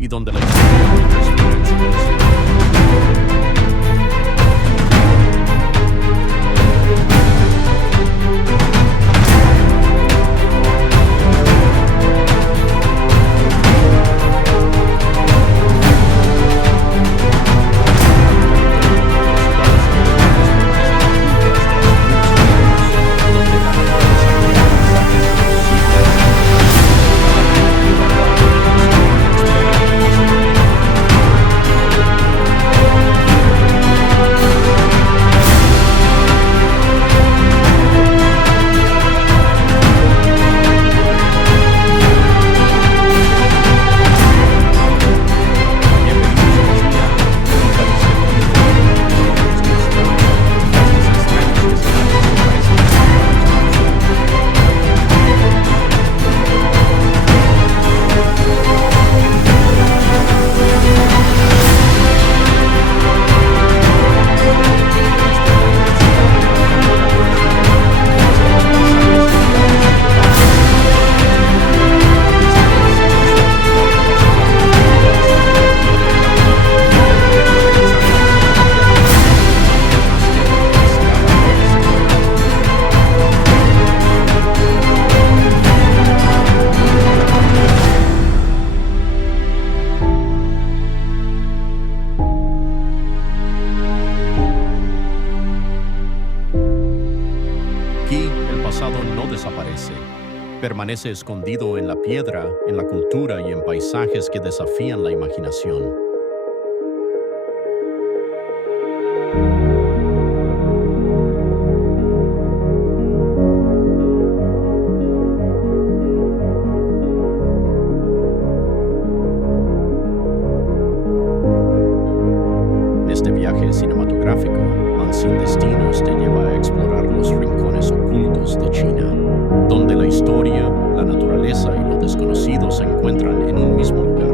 y donde la historia respira en silencio. Aquí el pasado no desaparece, permanece escondido en la piedra, en la cultura y en paisajes que desafían la imaginación. En este viaje cinematográfico, Unseen Destinos te lleva a explorar los rincones ocultos de China, donde la historia, la naturaleza y lo desconocido se encuentran en un mismo lugar.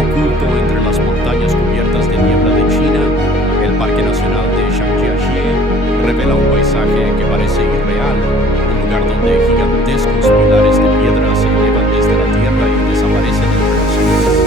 Oculto entre las montañas cubiertas de niebla de China, el Parque Nacional de Zhangjiajie revela un paisaje que parece irreal, un lugar donde gigantescos pilares de piedra se elevan desde la tierra y desaparecen entre las nubes.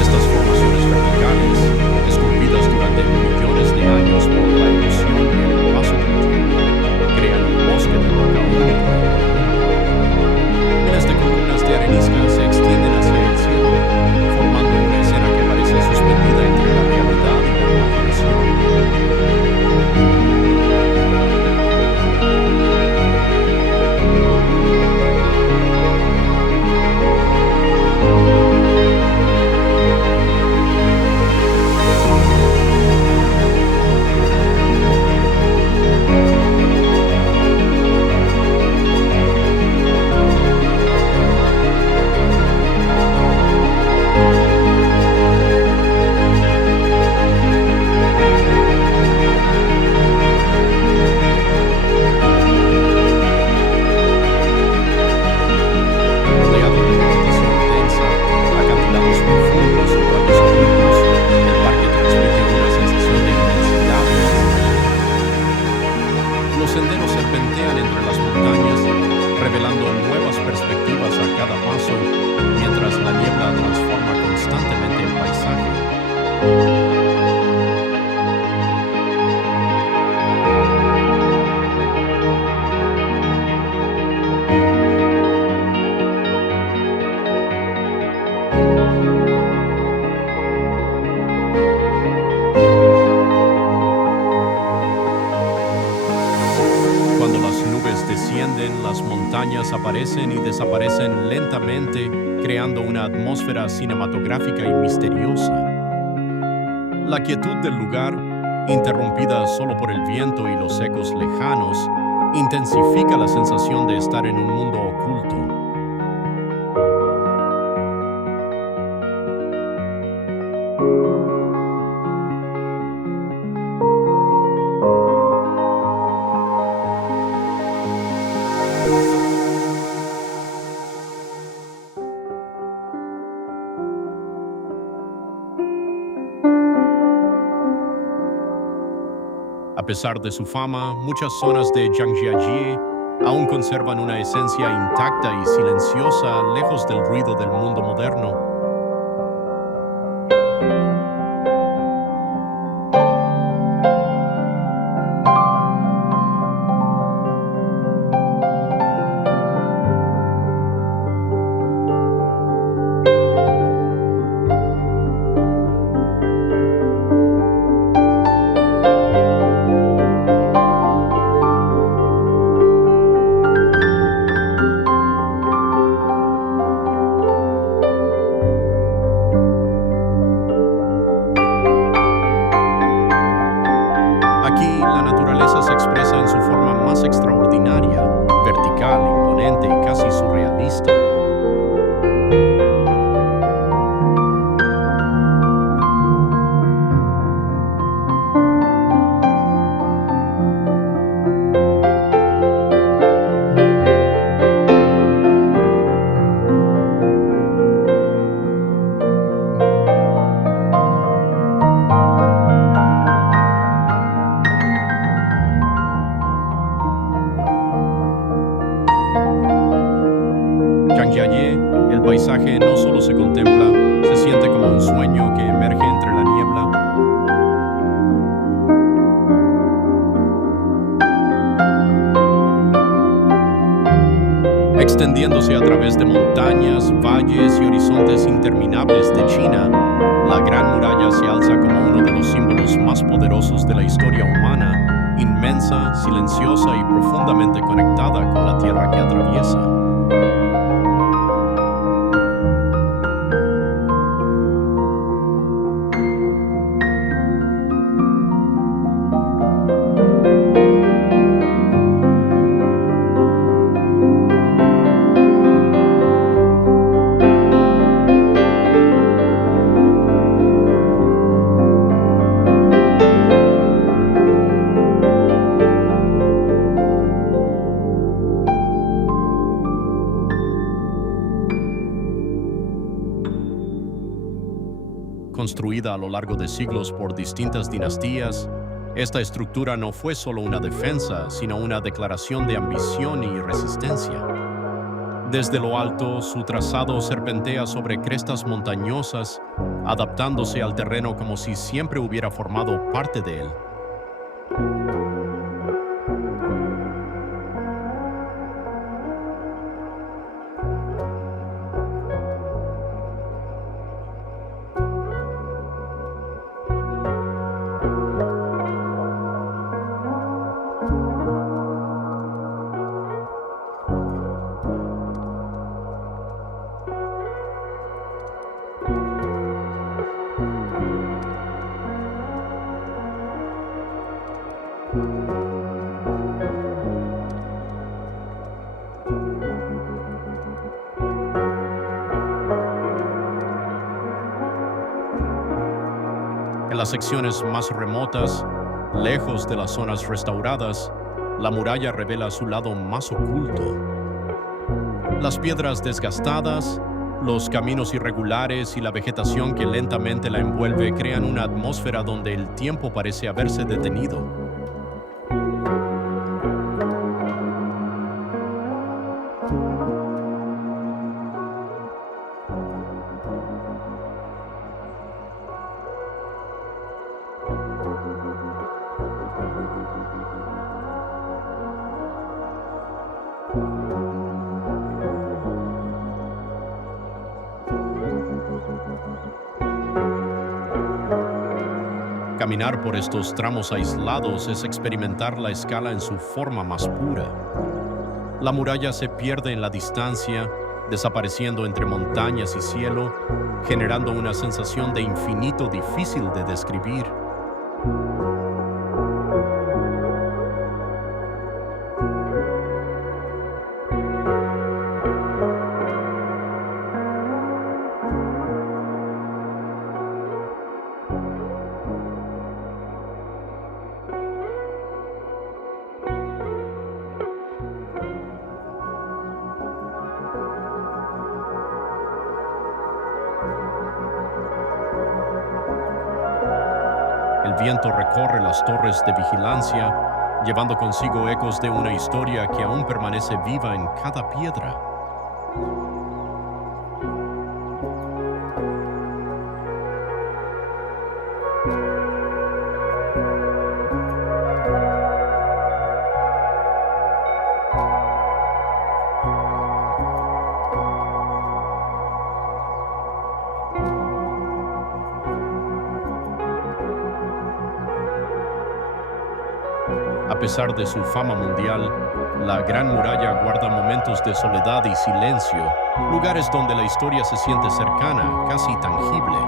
Estas formaciones verticales, esculpidas durante millones de años por la erosión y el paso del tiempo, crean un bosque de roca único. Miles de columnas de arenisca se extienden hacia el cielo, formando una escena que parece suspendida entre la realidad y la imaginación. Rodeado de vegetación densa, acantilados profundos y valles ocultos, el parque transmite una sensación de inmensidad. Los senderos serpentean entre las montañas, revelando nuevas perspectivas a cada paso, mientras la niebla transforma constantemente el paisaje. ascienden, las montañas aparecen y desaparecen lentamente, creando una atmósfera cinematográfica y misteriosa. La quietud del lugar, interrumpida solo por el viento y los ecos lejanos, intensifica la sensación de estar en un mundo oculto. A pesar de su fama, muchas zonas de Zhangjiajie aún conservan una esencia intacta y silenciosa, lejos del ruido del mundo moderno. Aquí, la naturaleza se expresa en su forma más extraordinaria, vertical, imponente y casi surrealista. Zhangjiajie, el paisaje no solo se contempla, se siente como un sueño que emerge entre la niebla. Extendiéndose a través de montañas, valles y horizontes interminables de China, la Gran Muralla se alza como uno de los símbolos más poderosos de la historia humana, inmensa, silenciosa y profundamente conectada con la tierra que atraviesa. Construida a lo largo de siglos por distintas dinastías, esta estructura no fue solo una defensa, sino una declaración de ambición y resistencia. Desde lo alto, su trazado serpentea sobre crestas montañosas, adaptándose al terreno como si siempre hubiera formado parte de él. En las secciones más remotas, lejos de las zonas restauradas, la muralla revela su lado más oculto. Las piedras desgastadas, los caminos irregulares y la vegetación que lentamente la envuelve crean una atmósfera donde el tiempo parece haberse detenido. Caminar por estos tramos aislados es experimentar la escala en su forma más pura. La muralla se pierde en la distancia, desapareciendo entre montañas y cielo, generando una sensación de infinito difícil de describir. El viento recorre las torres de vigilancia, llevando consigo ecos de una historia que aún permanece viva en cada piedra. A pesar de su fama mundial, la Gran Muralla guarda momentos de soledad y silencio, lugares donde la historia se siente cercana, casi tangible.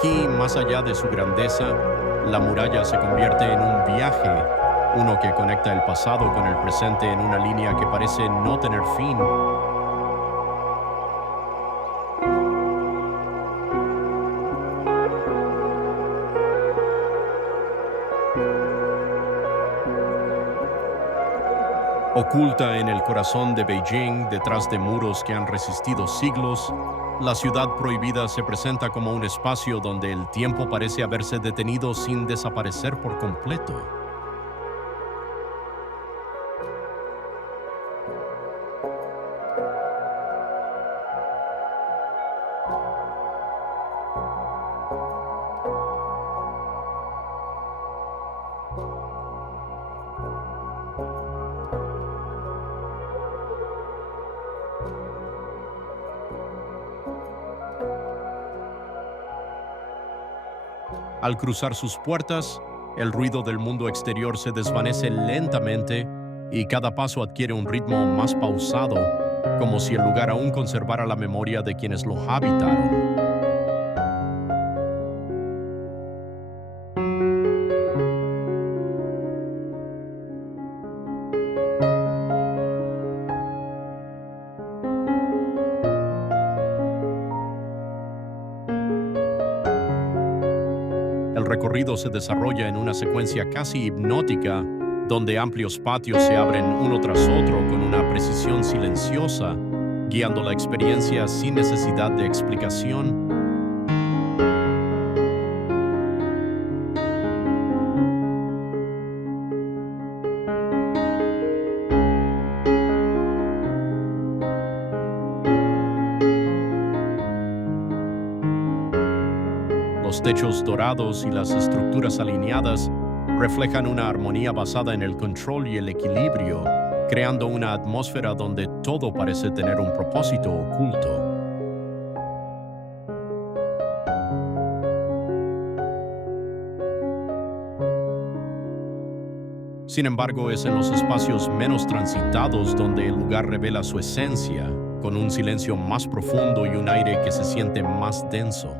Aquí, más allá de su grandeza, la muralla se convierte en un viaje, uno que conecta el pasado con el presente en una línea que parece no tener fin. Oculta en el corazón de Beijing, detrás de muros que han resistido siglos, la ciudad prohibida se presenta como un espacio donde el tiempo parece haberse detenido sin desaparecer por completo. Al cruzar sus puertas, el ruido del mundo exterior se desvanece lentamente y cada paso adquiere un ritmo más pausado, como si el lugar aún conservara la memoria de quienes lo habitaron. El recorrido se desarrolla en una secuencia casi hipnótica, donde amplios patios se abren uno tras otro con una precisión silenciosa, guiando la experiencia sin necesidad de explicación. Los techos dorados y las estructuras alineadas reflejan una armonía basada en el control y el equilibrio, creando una atmósfera donde todo parece tener un propósito oculto. Sin embargo, es en los espacios menos transitados donde el lugar revela su esencia, con un silencio más profundo y un aire que se siente más denso.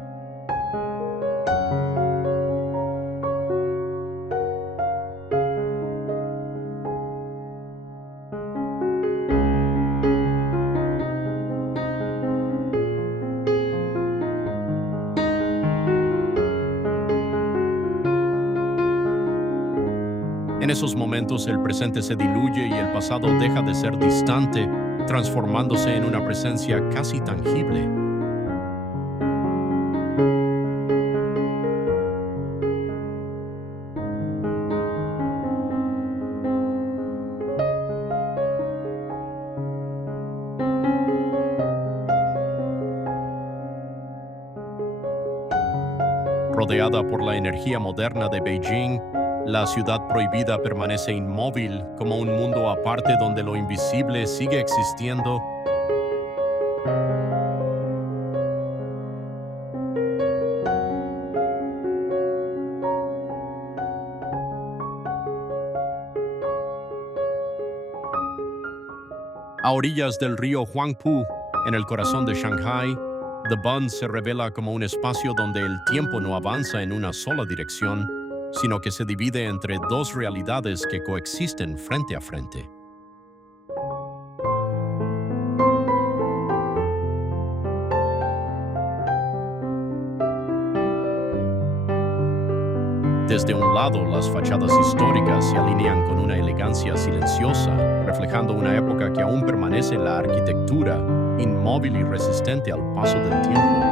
En esos momentos el presente se diluye y el pasado deja de ser distante, transformándose en una presencia casi tangible. Rodeada por la energía moderna de Beijing, la ciudad prohibida permanece inmóvil como un mundo aparte donde lo invisible sigue existiendo. A orillas del río Huangpu, en el corazón de Shanghái, The Bund se revela como un espacio donde el tiempo no avanza en una sola dirección, sino que se divide entre dos realidades que coexisten frente a frente. Desde un lado, las fachadas históricas se alinean con una elegancia silenciosa, reflejando una época que aún permanece en la arquitectura, inmóvil y resistente al paso del tiempo.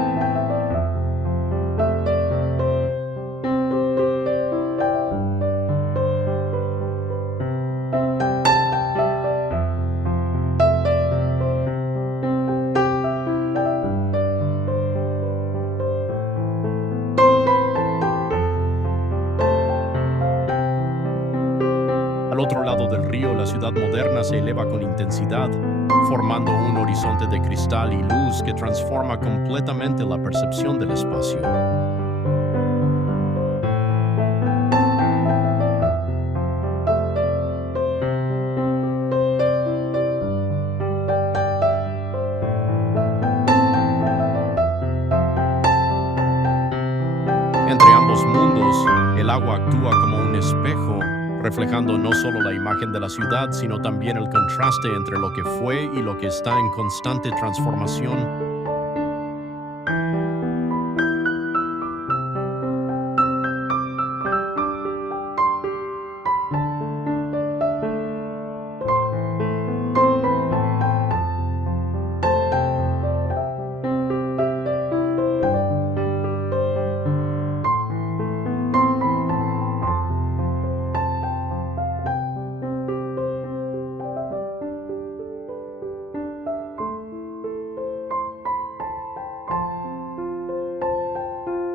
Al otro lado del río, la ciudad moderna se eleva con intensidad, formando un horizonte de cristal y luz que transforma completamente la percepción del espacio. Entre ambos mundos, el agua actúa como un espejo, reflejando no solo la imagen de la ciudad, sino también el contraste entre lo que fue y lo que está en constante transformación.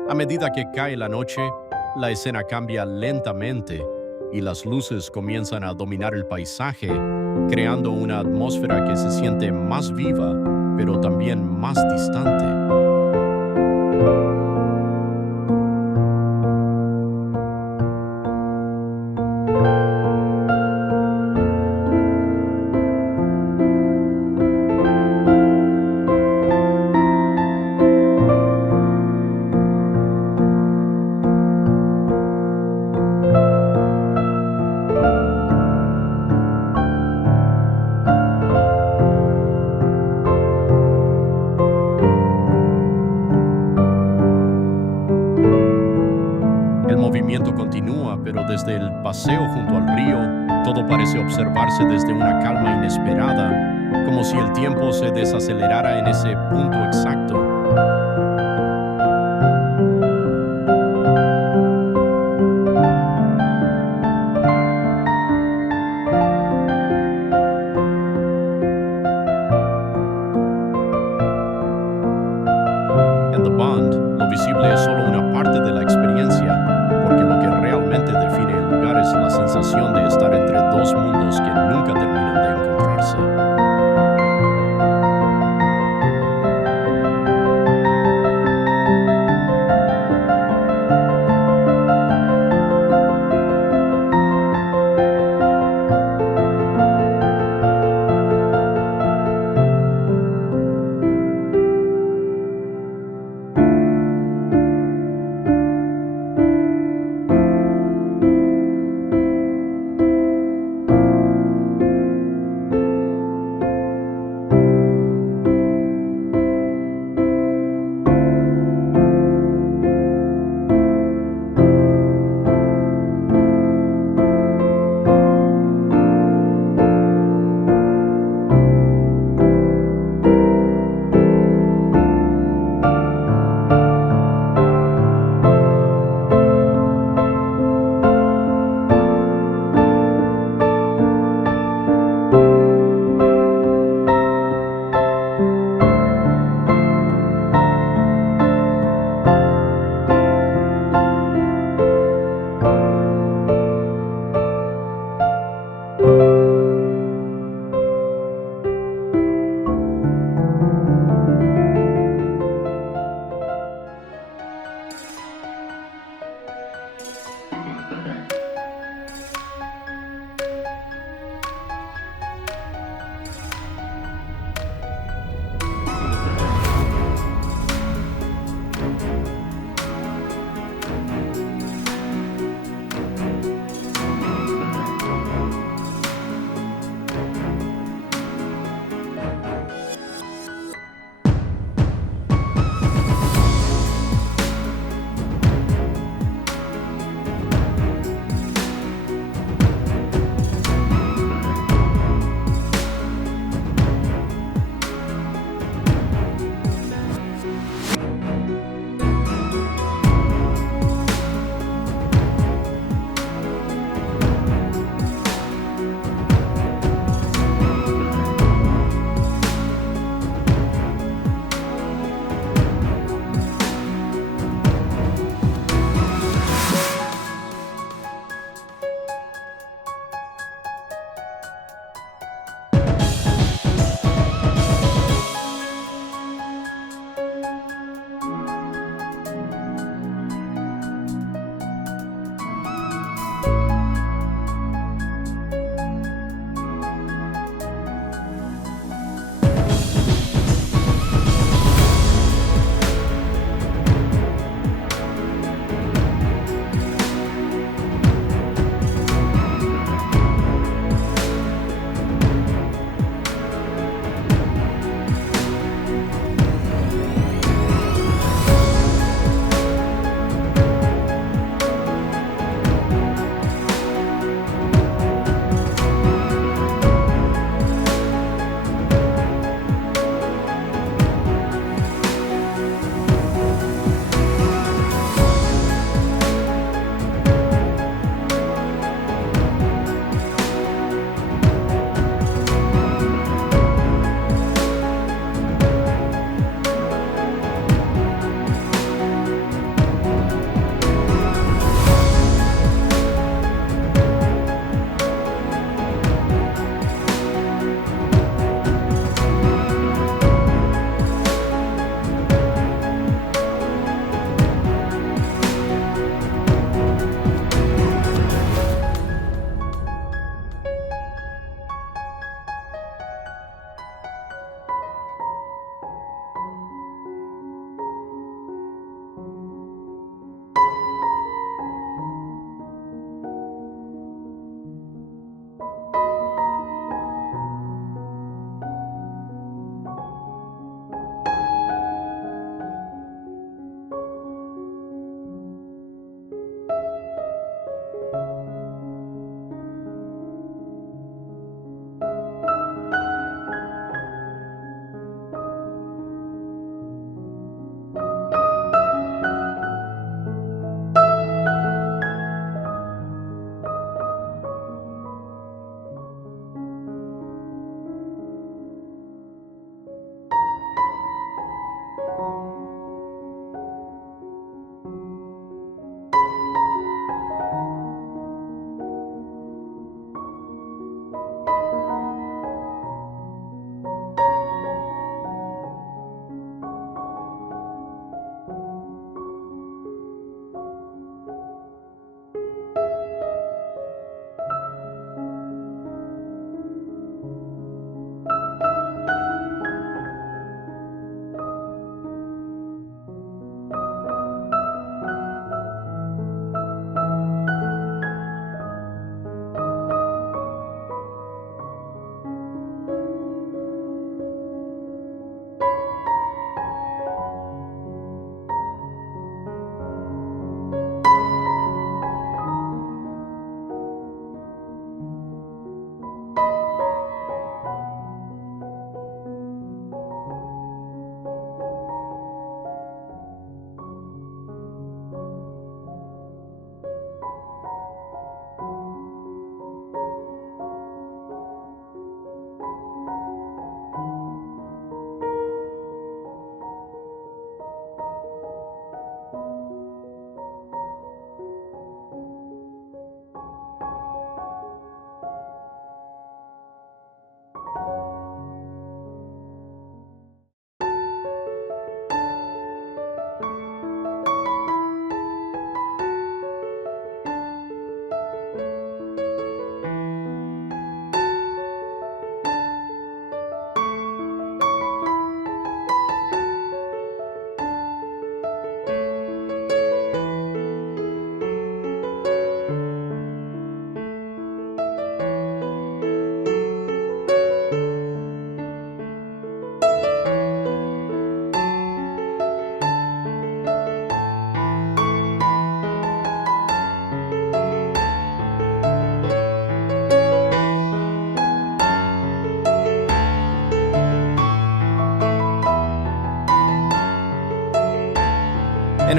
A medida que cae la noche, la escena cambia lentamente y las luces comienzan a dominar el paisaje, creando una atmósfera que se siente más viva, pero también más distante. El movimiento continúa, pero desde el paseo junto al río, todo parece observarse desde una calma inesperada, como si el tiempo se desacelerara en ese punto exacto. En The Bund, lo visible es solo una parte de la experiencia, porque lo que realmente define el lugar es la sensación de estar entre dos mundos que nunca terminan de encontrarse.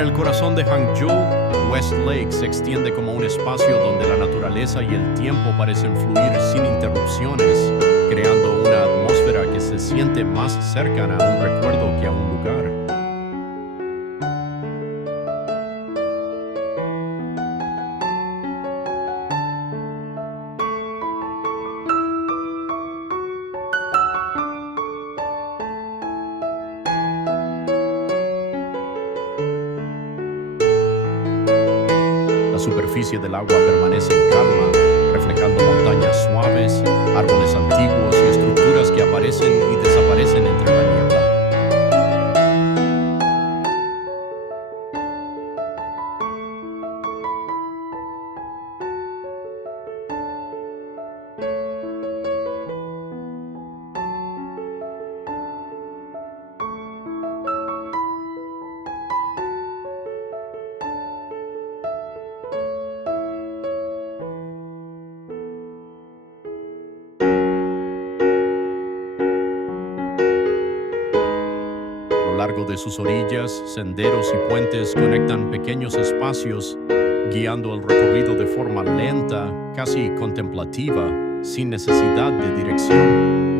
el corazón de Hangzhou, West Lake se extiende como un espacio donde la naturaleza y el tiempo parecen fluir sin interrupciones, creando una atmósfera que se siente más cercana a un recuerdo que a un lugar. La superficie del agua permanece en calma, reflejando montañas suaves, árboles antiguos y estructuras que aparecen y desaparecen entre la niebla. A lo largo de sus orillas, senderos y puentes conectan pequeños espacios, guiando el recorrido de forma lenta, casi contemplativa, sin necesidad de dirección.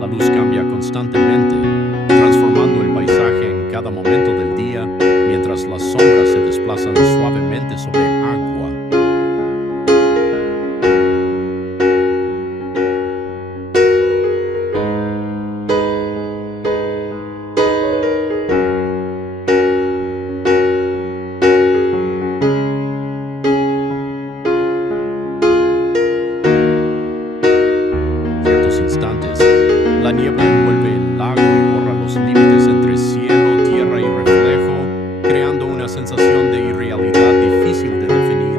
La luz cambia constantemente, transformando el paisaje en cada momento del día, mientras las sombras se desplazan suavemente sobre agua. Ciertos instantes, la niebla envuelve el lago y borra los límites entre cielo, tierra y reflejo, creando una sensación de irrealidad difícil de definir.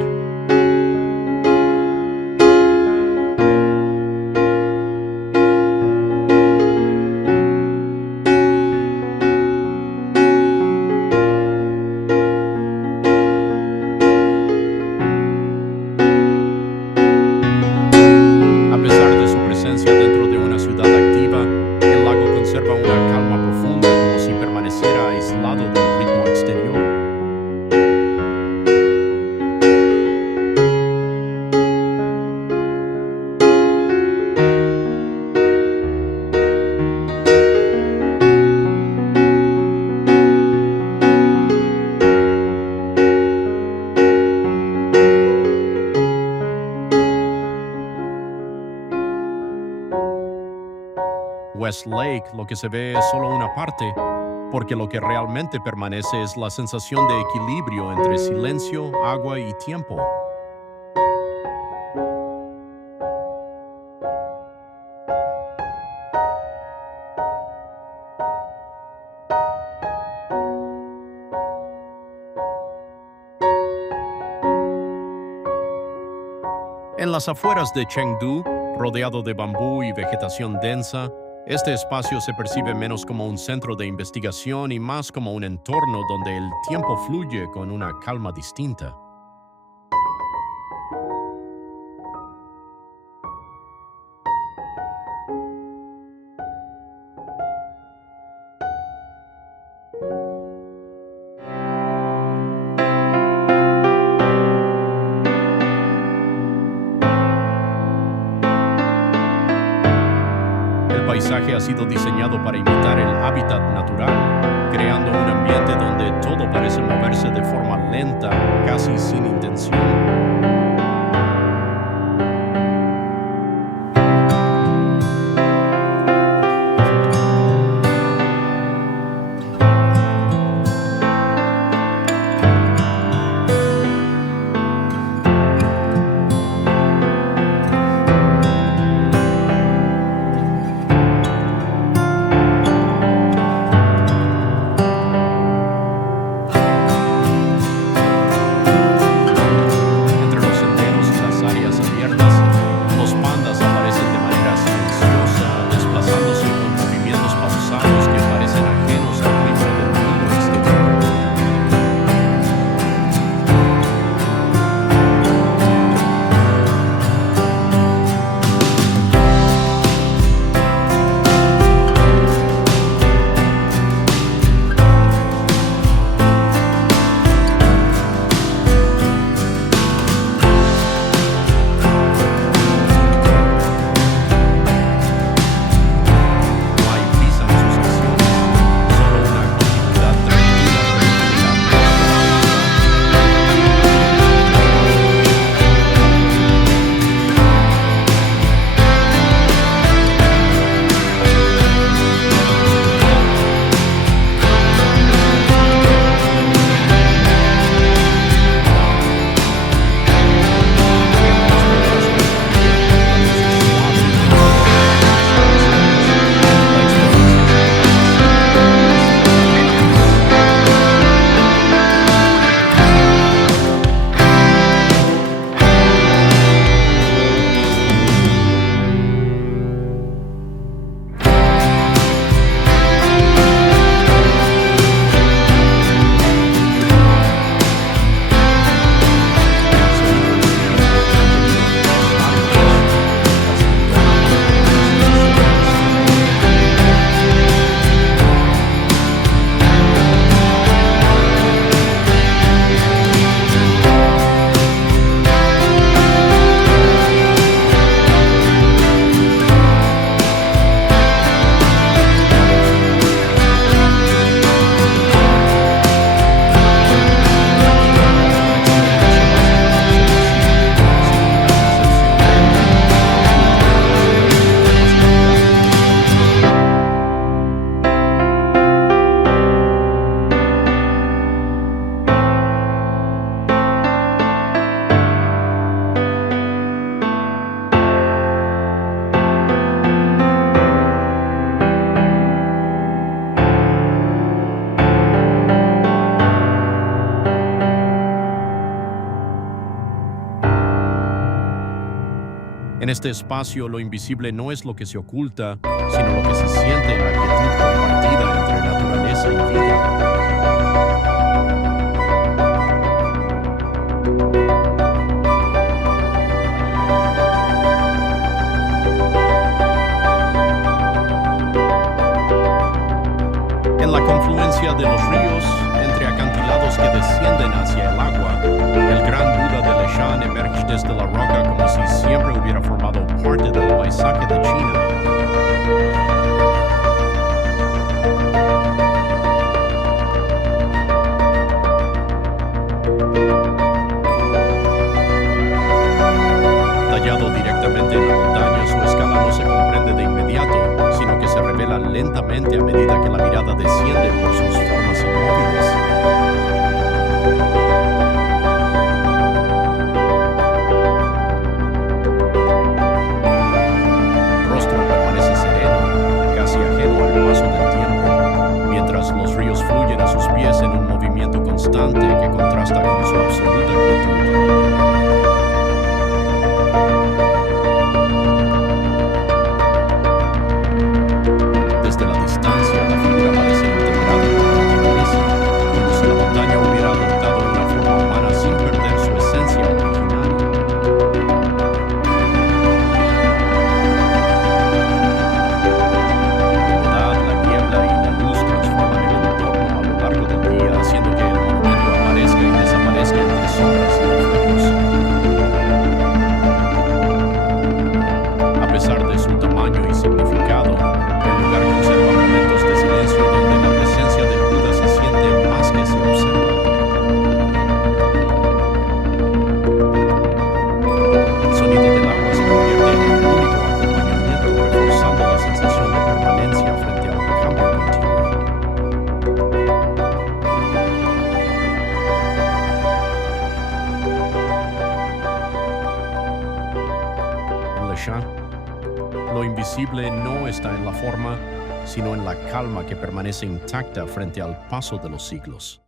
A pesar de su presencia dentro de una ciudad activa, el lago conserva una calma profunda como si permaneciera aislado del ritmo exterior. West Lake, lo que se ve es solo una parte, porque lo que realmente permanece es la sensación de equilibrio entre silencio, agua y tiempo. En las afueras de Chengdu, rodeado de bambú y vegetación densa, este espacio se percibe menos como un centro de investigación y más como un entorno donde el tiempo fluye con una calma distinta. El paisaje ha sido diseñado para imitar el hábitat natural, creando un ambiente donde todo parece moverse de forma lenta, casi sin intención. En este espacio, lo invisible no es lo que se oculta, sino lo que se siente en la quietud compartida entre naturaleza y vida. En la confluencia de los ríos, entre acantilados que descienden hacia el agua, el gran Buda de Leshan emerge desde la roca como si siempre hubiera formado parte del paisaje de China. Tallado directamente en la montaña, su escala no se comprende de inmediato, sino que se revela lentamente a medida que la mirada desciende por sus formas inmóviles. El rostro permanece sereno, casi ajeno al paso del tiempo, mientras los ríos fluyen a sus pies en un movimiento constante que contrasta con su absoluta quietud. Desde la distancia, la figura parece integrada con la naturaleza, como si la montaña hubiera adoptado una forma humana sin perder su esencia original. La humedad, la niebla y la luz transforman el entorno a lo largo del día, haciendo que el monumento aparezca y desaparezca entre sombras y reflejos. A pesar de su tamaño y significado, el lugar conserva momentos de silencio donde la presencia del Buda se siente más que se observa. El sonido del agua se convierte en el único acompañamiento, reforzando la sensación de permanencia frente al cambio continuo. En Leshan, lo invisible no está en la forma, sino en la calma que permanece intacta frente al paso de los siglos.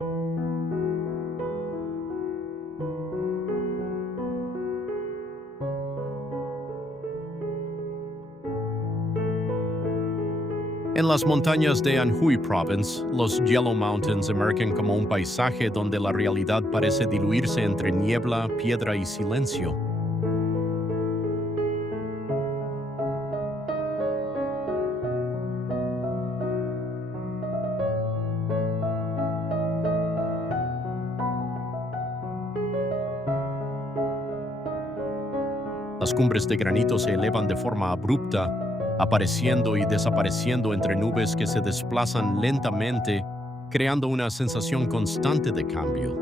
En las montañas de Anhui Province, los Yellow Mountains emergen como un paisaje donde la realidad parece diluirse entre niebla, piedra y silencio. Las cumbres de granito se elevan de forma abrupta, apareciendo y desapareciendo entre nubes que se desplazan lentamente, creando una sensación constante de cambio.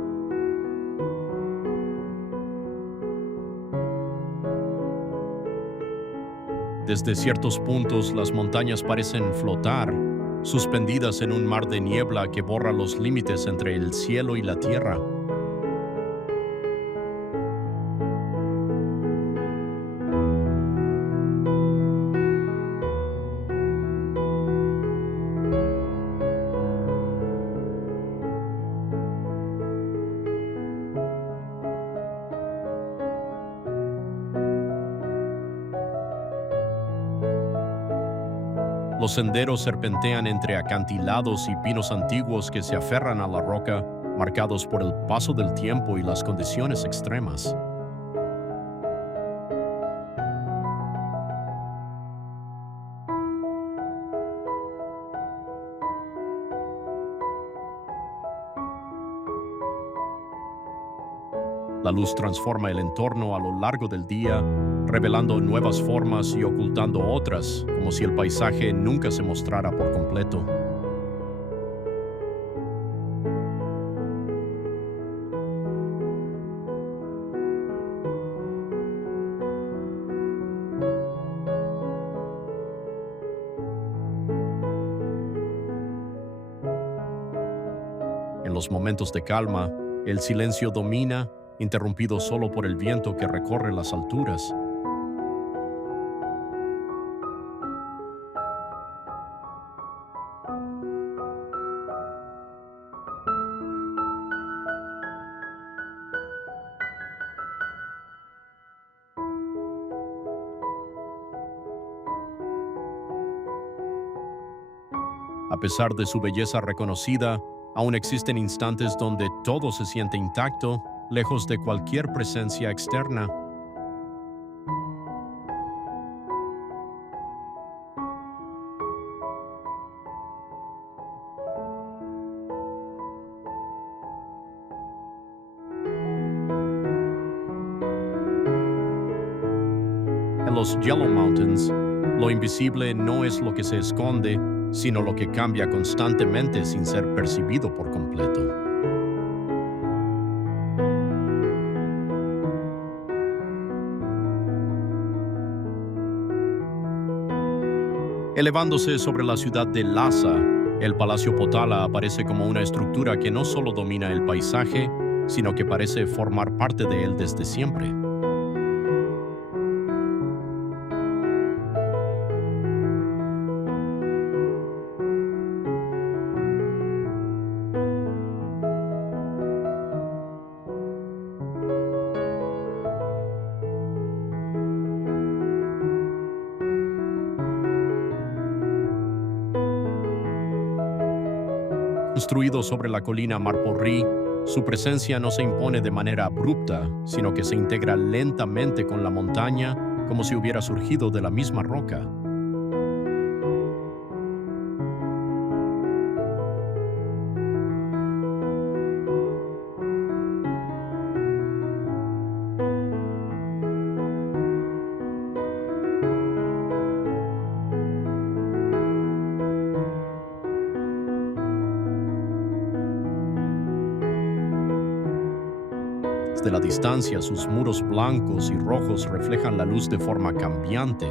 Desde ciertos puntos, las montañas parecen flotar, suspendidas en un mar de niebla que borra los límites entre el cielo y la tierra. Los senderos serpentean entre acantilados y pinos antiguos que se aferran a la roca, marcados por el paso del tiempo y las condiciones extremas. La luz transforma el entorno a lo largo del día, revelando nuevas formas y ocultando otras, como si el paisaje nunca se mostrara por completo. En los momentos de calma, el silencio domina, interrumpido solo por el viento que recorre las alturas. A pesar de su belleza reconocida, aún existen instantes donde todo se siente intacto, lejos de cualquier presencia externa. En los Yellow Mountains, lo invisible no es lo que se esconde, sino lo que cambia constantemente sin ser percibido por completo. Elevándose sobre la ciudad de Lhasa, el Palacio Potala aparece como una estructura que no solo domina el paisaje, sino que parece formar parte de él desde siempre. Construido sobre la colina Marporri, su presencia no se impone de manera abrupta, sino que se integra lentamente con la montaña como si hubiera surgido de la misma roca. Desde la distancia, sus muros blancos y rojos reflejan la luz de forma cambiante,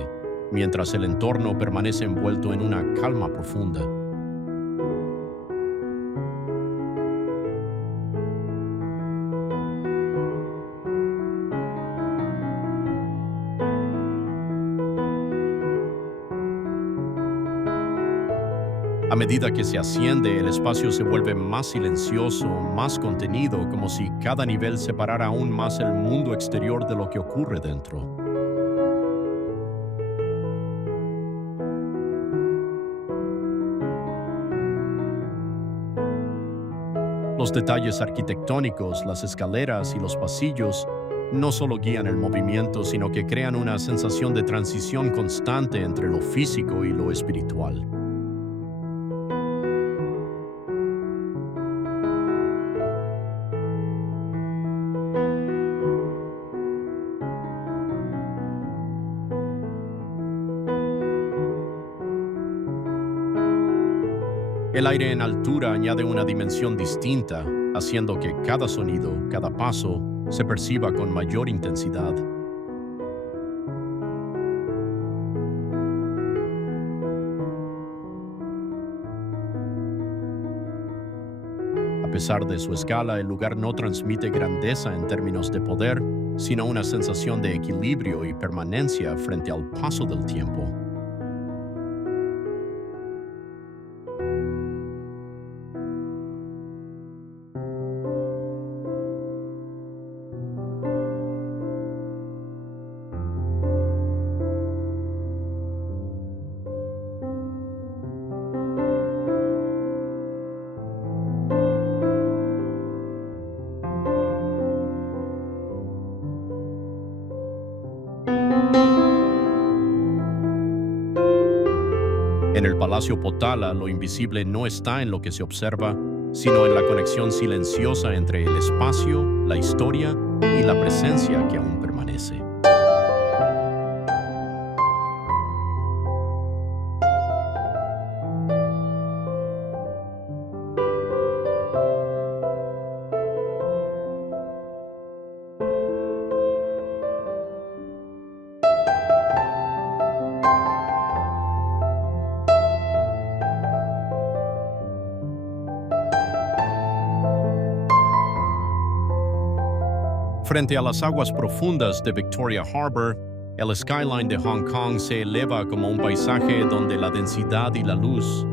mientras el entorno permanece envuelto en una calma profunda. A medida que se asciende, el espacio se vuelve más silencioso, más contenido, como si cada nivel separara aún más el mundo exterior de lo que ocurre dentro. Los detalles arquitectónicos, las escaleras y los pasillos no solo guían el movimiento, sino que crean una sensación de transición constante entre lo físico y lo espiritual. El aire en altura añade una dimensión distinta, haciendo que cada sonido, cada paso, se perciba con mayor intensidad. A pesar de su escala, el lugar no transmite grandeza en términos de poder, sino una sensación de equilibrio y permanencia frente al paso del tiempo. En el Palacio Potala, lo invisible no está en lo que se observa, sino en la conexión silenciosa entre el espacio, la historia y la presencia que aún permanece. Frente a las aguas profundas de Victoria Harbor, el skyline de Hong Kong se eleva como un paisaje donde la densidad y la luz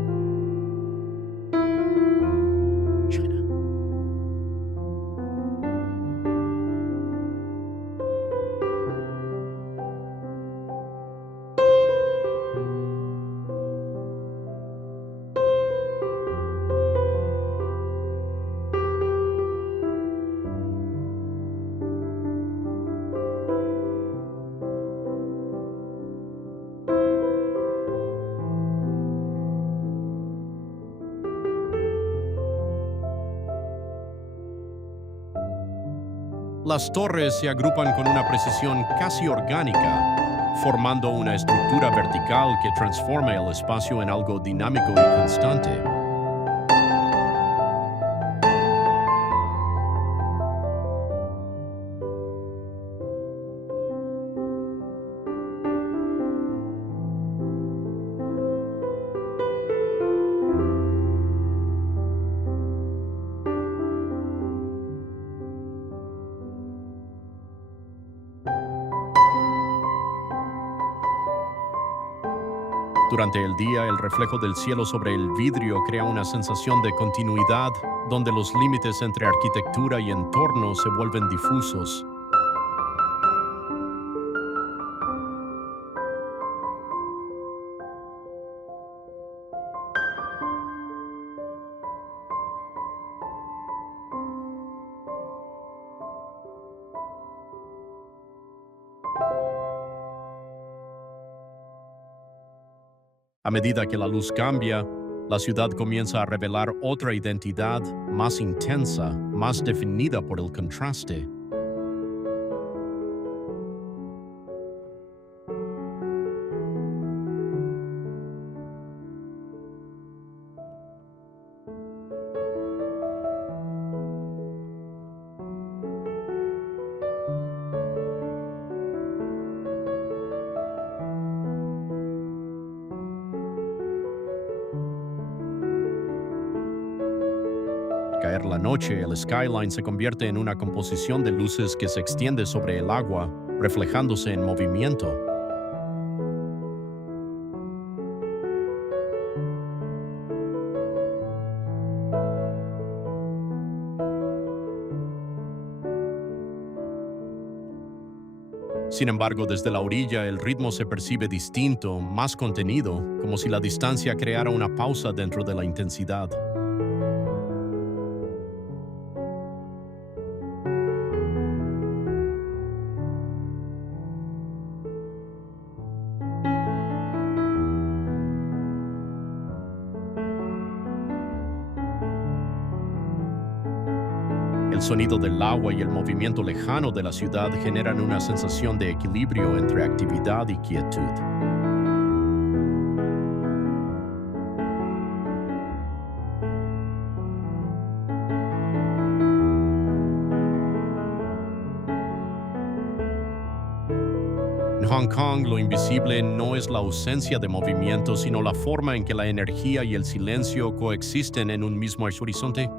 Las torres se agrupan con una precisión casi orgánica, formando una estructura vertical que transforma el espacio en algo dinámico y constante. Durante el día, el reflejo del cielo sobre el vidrio crea una sensación de continuidad, donde los límites entre arquitectura y entorno se vuelven difusos. A medida que la luz cambia, la ciudad comienza a revelar otra identidad más intensa, más definida por el contraste. Caer la noche, el skyline se convierte en una composición de luces que se extiende sobre el agua, reflejándose en movimiento. Sin embargo, desde la orilla el ritmo se percibe distinto, más contenido, como si la distancia creara una pausa dentro de la intensidad. El sonido del agua y el movimiento lejano de la ciudad generan una sensación de equilibrio entre actividad y quietud. En Hong Kong, lo invisible no es la ausencia de movimiento, sino la forma en que la energía y el silencio coexisten en un mismo horizonte.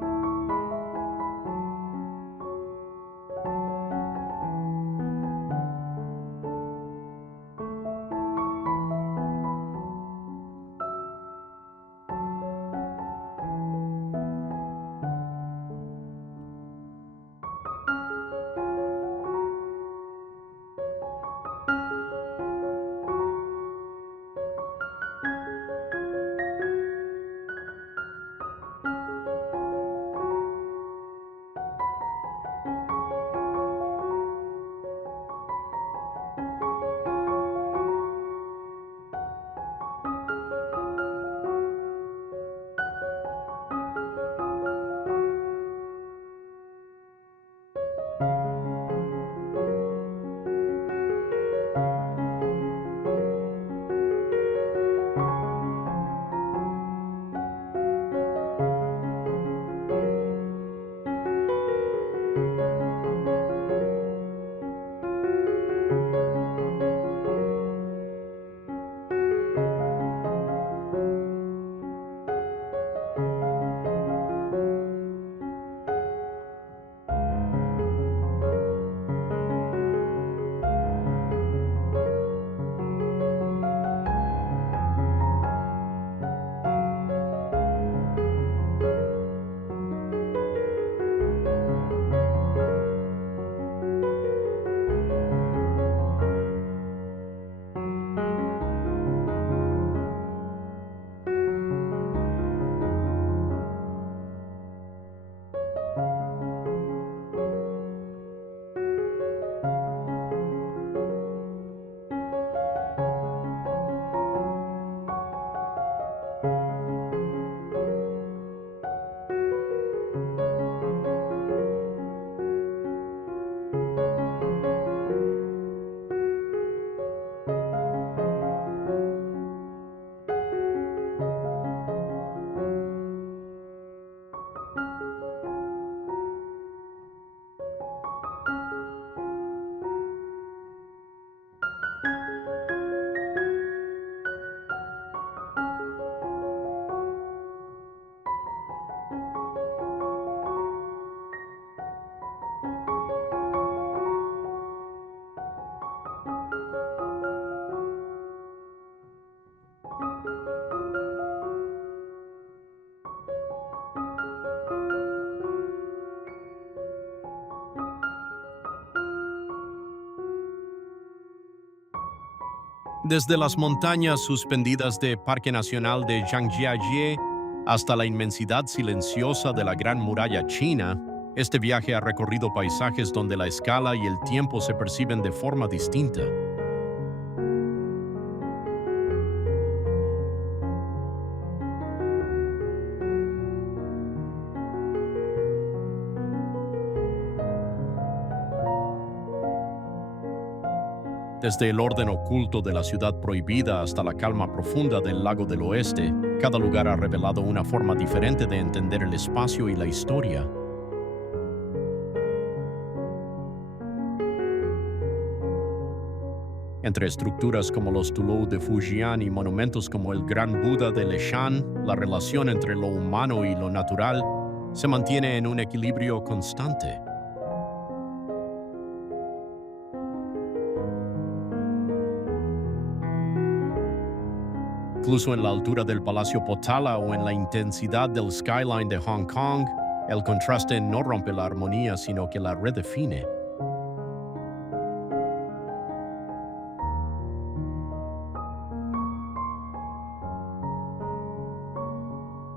Desde las montañas suspendidas de Parque Nacional de Zhangjiajie hasta la inmensidad silenciosa de la Gran Muralla China, este viaje ha recorrido paisajes donde la escala y el tiempo se perciben de forma distinta. Desde el orden oculto de la ciudad prohibida hasta la calma profunda del lago del oeste, cada lugar ha revelado una forma diferente de entender el espacio y la historia. Entre estructuras como los Tulou de Fujian y monumentos como el Gran Buda de Leshan, la relación entre lo humano y lo natural se mantiene en un equilibrio constante. Incluso en la altura del Palacio Potala o en la intensidad del skyline de Hong Kong, el contraste no rompe la armonía, sino que la redefine.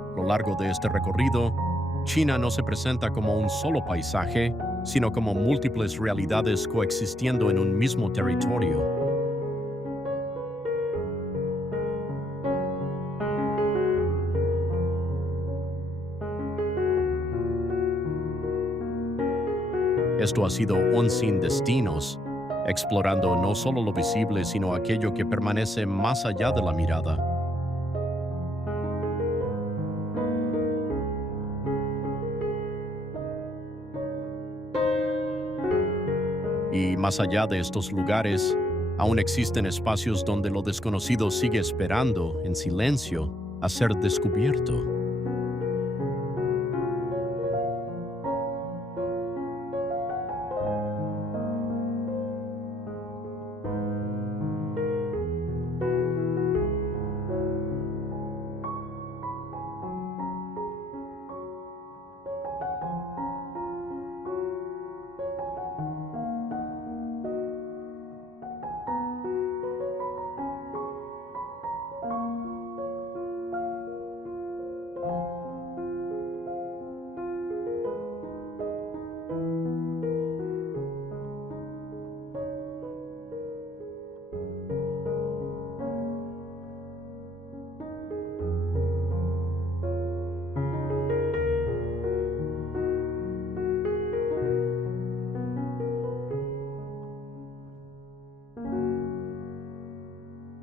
A lo largo de este recorrido, China no se presenta como un solo paisaje, sino como múltiples realidades coexistiendo en un mismo territorio. Esto ha sido Un Sin Destinos, explorando no solo lo visible, sino aquello que permanece más allá de la mirada. Y más allá de estos lugares, aún existen espacios donde lo desconocido sigue esperando, en silencio, a ser descubierto.